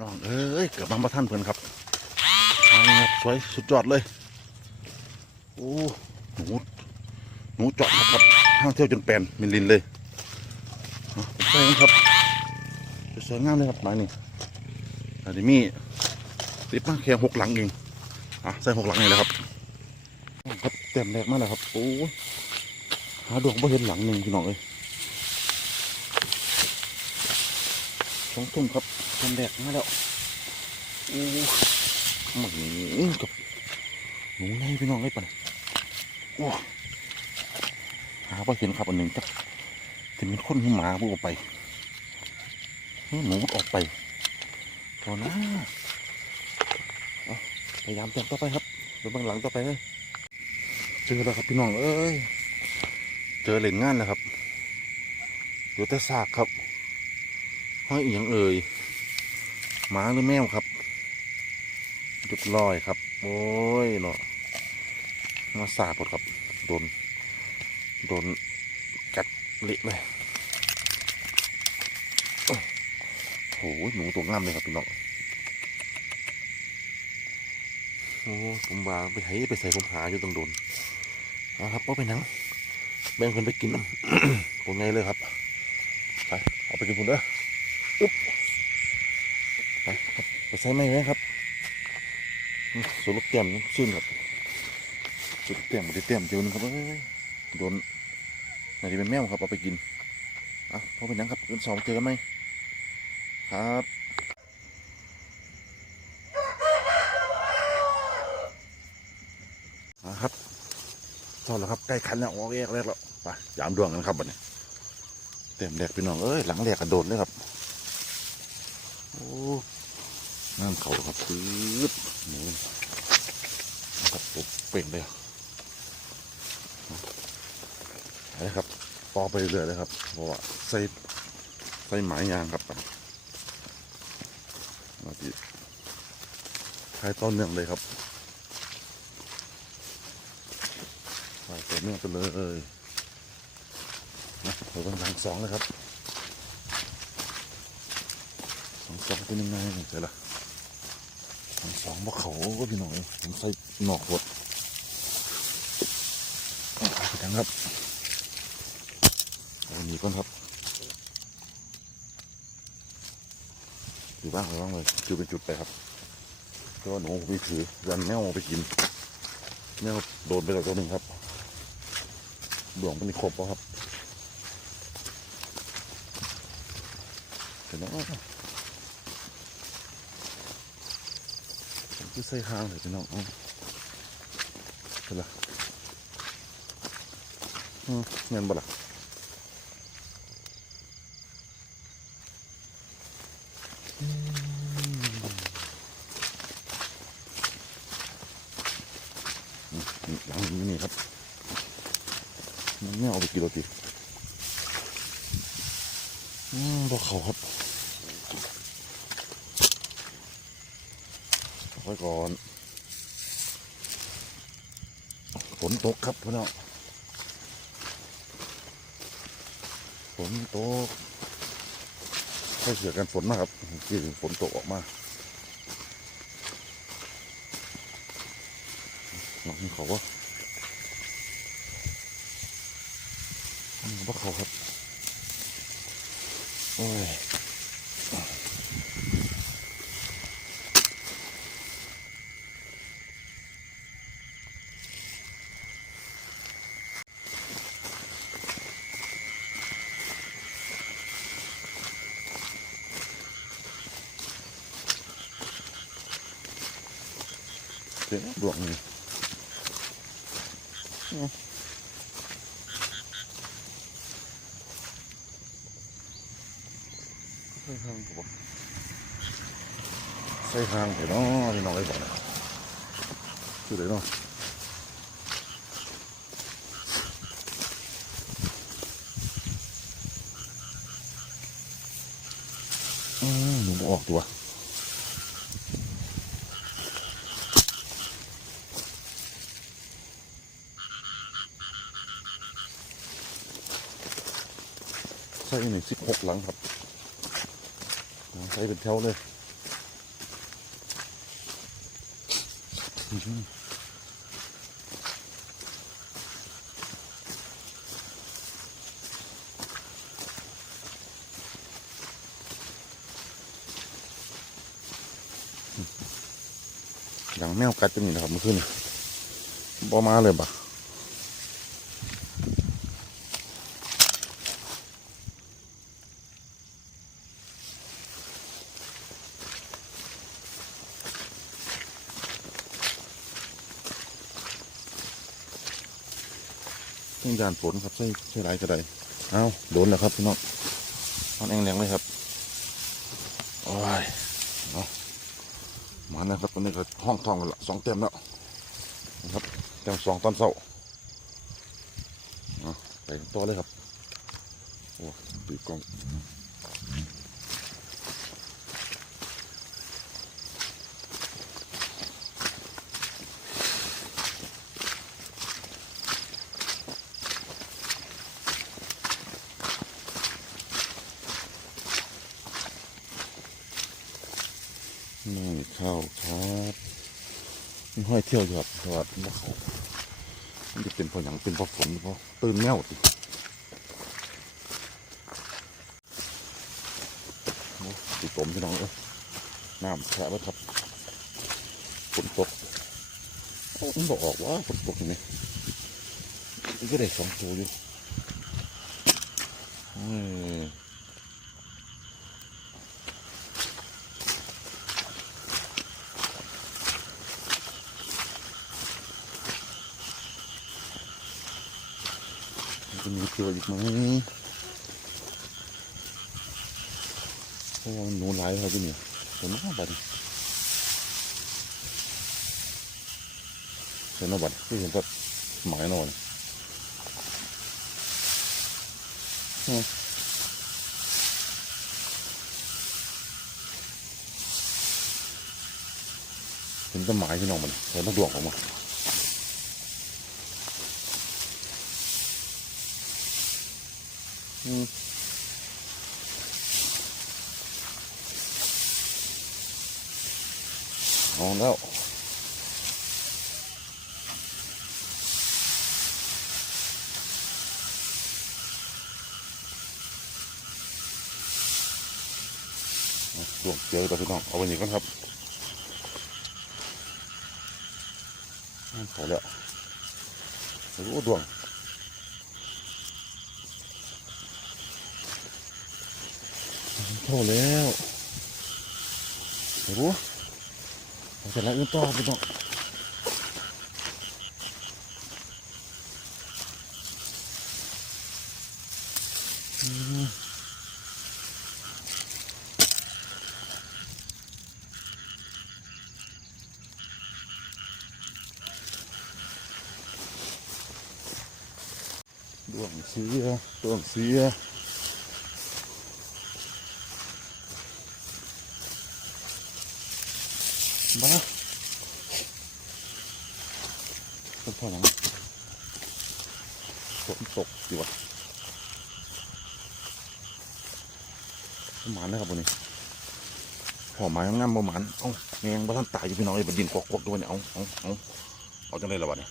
น้องเอ้ยเกือบมาประท่านเพื่อนครับเอาละครับสวยสุดยอดเลยโอ้หนูหนูเจาะครับห้างเที่ยวจนแปนมินลินเลยเอาไปใส่ครับสวยงามเลยครับไม้นี่อันนี้มีติดมาแค่หกหลังเองอะใส่หกหลังนี่แหละครับครับเต็มแรกมากเลยครับโอ้หาดวงไม่เห็นหลังหนึ่งพี่น้องเอ้ย สองทุ่มครับเต็มแรกมาแล้วโอ้หมันกับหนูไงพี่น้องเอ้ปะนี่ยโอ้หาไปเห็นครับอันหนึ่งจักถึงเป็นคนหรือหมาบุกออกไปหนูออกไปตอนนะเอาพยายามเต็มต่อไปครับเดี๋ยวบางหลังต่อไปเลยเจอแล้วครับพี่น้องเอ้ยเจอเหล่นงานแล้วครับเหลือแต่ซากครับ ห้อยเอียงเอ่ยหมาหรือแมวครับเรียบร้อยครับ โอ้ยเนาะมาสาบหมดครับ โดน โดนกัดเละเลยโอ้โหหนูตัวงามเลยครับพี่น้องโอ้ผมว่าไปให้ไปใส่ผมหาอยู่ตรงโดนเอาครับเอาไปนังแบ่งคนไปกินน้ำผมไงเลยครับไปเอาไปกินคุณเด้อ ไปไปใส่ไม่ไหมครับสูลูกเต็มนี่ซื่นครับสูลูกเต็มด้เต็มเดียวนึงครับโดนนาทีเป็นแมวครับเอาไปกินอะพอเป็นยังครับเกินสองเจอกันไหมครับอะครับทอดแล้วครับใกล้คันแล้วออกแยกแรกแล้วไปยามดวงกันครับบัดนี้เต็มแดกพี่น้องเอ้ยหลังแดกกระโดดเลยครับโอ้ น้ำเขาครับปื๊ดนี่ครับปุ๊บเป่งเลยไปครับต่อไปเรื่อยๆเลยครับ เพราะว่าใส่ใส่หมายยางครับมาที่ใช้ต้นเนื่องเลยครับใส่ต้นเนื่องไปเลยนะเราต้องทางสองเลยครับสองสองเป็นยังไงใช่ละ สองบ่เขาก็พี่น้องเอ้ยผมใส่หนอกหดไปทางครับเอาหนีก่อนครับอยู่บ้างไปบ้างเลยจุดเป็นจุดไปครับก็หนูไปถือยันแมวไปกินแมวโดนไปแล้วตัวหนึ่งครับดวงมันนี่ครบแล้วครับเห็นไหม ผมคือใส่ข้างเลยพี่น้องเอาเห็นละอืมเงินบ่ละอืมนี่หลังนี้นี่ครับ มันไม่เอาไปกิโรตีอืมบอกเขาครับเอา ไว้ก่อนฝนตกครับพี่น้องฝนตกใส่เสือกันฝนมากครับคือฝนตกออกมาหลังเขาว่าบอกเขาครับ โอ้ย เดี๋ยวดวงนี่ใส่ห้างผมใส่ห้างเดี๋ย ส่อีกสิบหกหลังครับใส้เป็นแถวเลยอย่างแมวกัดจะมีนะครับเมื่อคืนบอมาเลยบ่ะ ต้องยานฝนครับใช่ใช่ไรก็ได้เอาโดนแล้วครับพี่น้องนอนแองแรงเลยครับโอ้ยเอามานะครับตอนนี้ก็ห้องทองกันละสองเต็มแล้วนะครับเต็มสองตอนเศร้าเอไปต่อเลยครับโอ้ตีกล้องนี่เข้าครับมันห้อยเที่ยวอยู่ครับแต่ว่าบ่เขามันจะเป็นเพราะหยังเป็นเพราะฝนเพราะตื่นแมวติติดตมพี่น้องเอ้ยน้ำแฉะแล้ครับฝนตกมันบอกออกว่าฝนตกนี่ก็ได้สองตัวอยู่เออ มัน จะมีตัวอีกไหมโอ้หนูหลายครับที่นี่เห็นไหมบัดเห็นไหมบัดที่เห็นก็หมายนอยอืมเห็นต้นไม้ที่น้องมันเห็นมันดวงออกมา อืม เอาแล้วเอาดวงเจอตัวพี่น้อง เอาไปนี่ก่อนครับพอแล้วโอ้ดวง เข้าแล้วเดี๋ยวเราจะละอื่นต่อไปต้องดวงเสียดวงเสีย บ้าเป็นพ่อหนังฝนตกดีวะหมานนะครับวันนี้หอมไม้งามบ่หมานเอ้าแมงบ้านตายอยู่พี่น้องไอ้บัดดินกอกๆด้วยเนี่ยเอาเอาเอาเอาจังไรละวะเนี่ย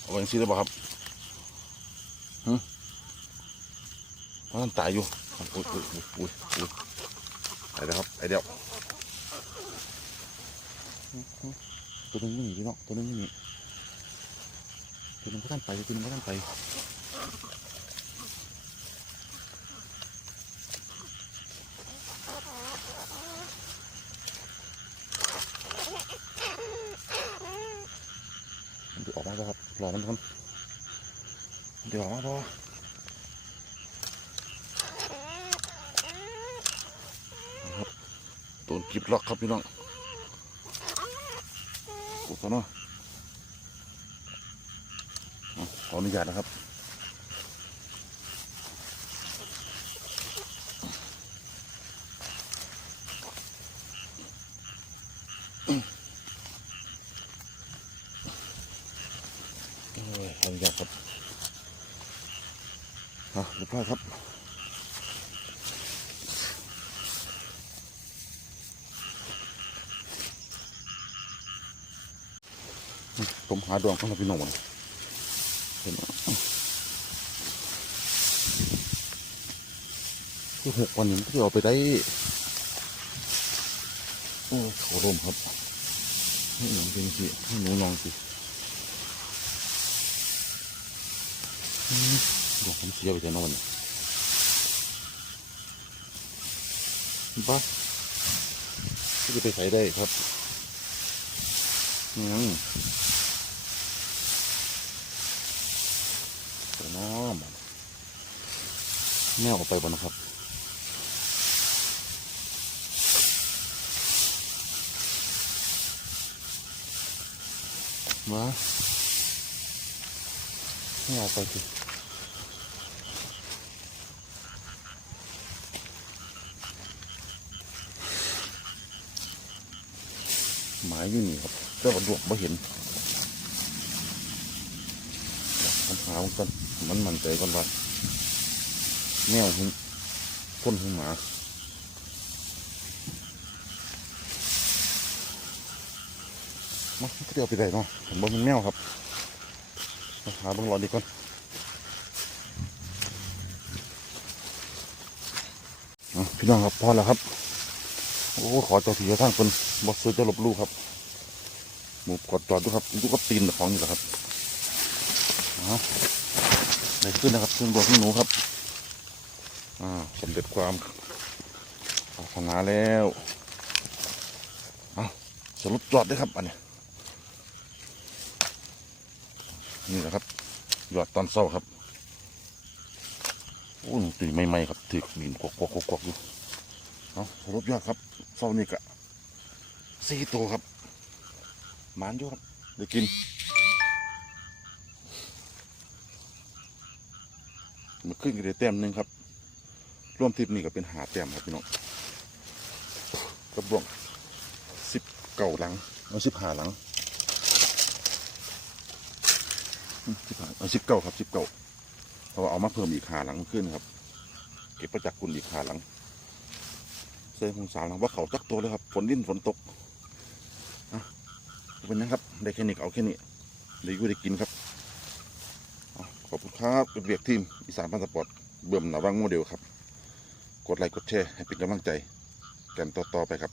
เอาไปยังซีได้บ่ะครับหึบ้านตายอยู่อุ้ยอุ้ยอุ้ยอุ้ยอุ้ยไปแล้วครับไอเดียว ตัวนึงนี่พี่น้องตัวนึงนี่ตัวนึงก็ท่านไปตัวนึงก็ท่านไปออกมาป่ครับรอมันก่อนมันจะออกมาป่ครับโดนกิบล็อกครับพี่น้อง โอ้โหเนาะขออนุญาตนะครับขออนุญาตครับอะเรียบร้อครับ ผมหาดวงของพี่น้องเห็นไหมคือหกวันนี้มันก็เอาไปได้โอ้ขอลมครับให้หนูจริงสิให้หนูลองสิดวงผมเสียไปแต่นอนบ้าก็จะไปใส่ได้ครับ อืมแต่น้อมแมวออกไปบ่นะครับมาไม่เอาไปสิหมายอยู่นี่ครับ จ้าดวงไม่เห็นเดี๋ยวผมหามันกันมันมันใจก่อนว่าแมวหึงคนหึงหมามาก็เดี๋ยวไปได้เนาะผมบอกมันแมวครับมาหาบังรอดีก่อนพี่น้องครับพอแล้วครับ โอ้ขอเจ้าที่เจ้าทางคนบอสซื้อจะลบลูกครับ หมูกดจอดดูครับดูก็ตีนของอยู่แล้วครับเอาได้ขึ้นนะครับขึ้นบวกขึ้นหนูครับอ่าสำเร็จความปรารถนาแล้วเอาสรุปจอดด้วยครับอันนี้นี่แหละครับยอดตอนเศร้าครับโอ้หนูตีใหม่ครับถือดินกวกกวกกวกกวกอยู่เอาสรุปยอดครับเศร้านี่กะสี่ตัวครับ หมานอยู่ครับได้กินมาขึ้นกันได้แต้มหนึ่งครับ ร่วมทริปนี้ก็เป็นหาแต้มครับพี่น้องกระบวงสิบเก่าหลังเอาสิบหาหลังสิบหาเอาสิบเก้าครับสิบเก้าเพราะว่าเอามาเพิ่มอีกขาหลังขึ้นครับ เก็บประจักษ์คุณอีกขาหลังเซ่ของสาวหลังว่าเขาจักตัวเลยครับฝนดิ้นฝนตก เป็นนะครับได้แค่นี้เอาแค่นี้ได้ยู่ได้กินครับขอบคุณครับเป็นเวียกทีมอีสานพันสปอร์ตเบิ่มหนาวังโมเดลครับ กดไลค์กดแชร์ให้เป็นกำลังใจ กันต่อๆไปครับ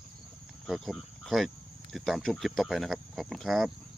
ค่อยๆติดตามชมคลิปต่อไปนะครับ ขอบคุณครับ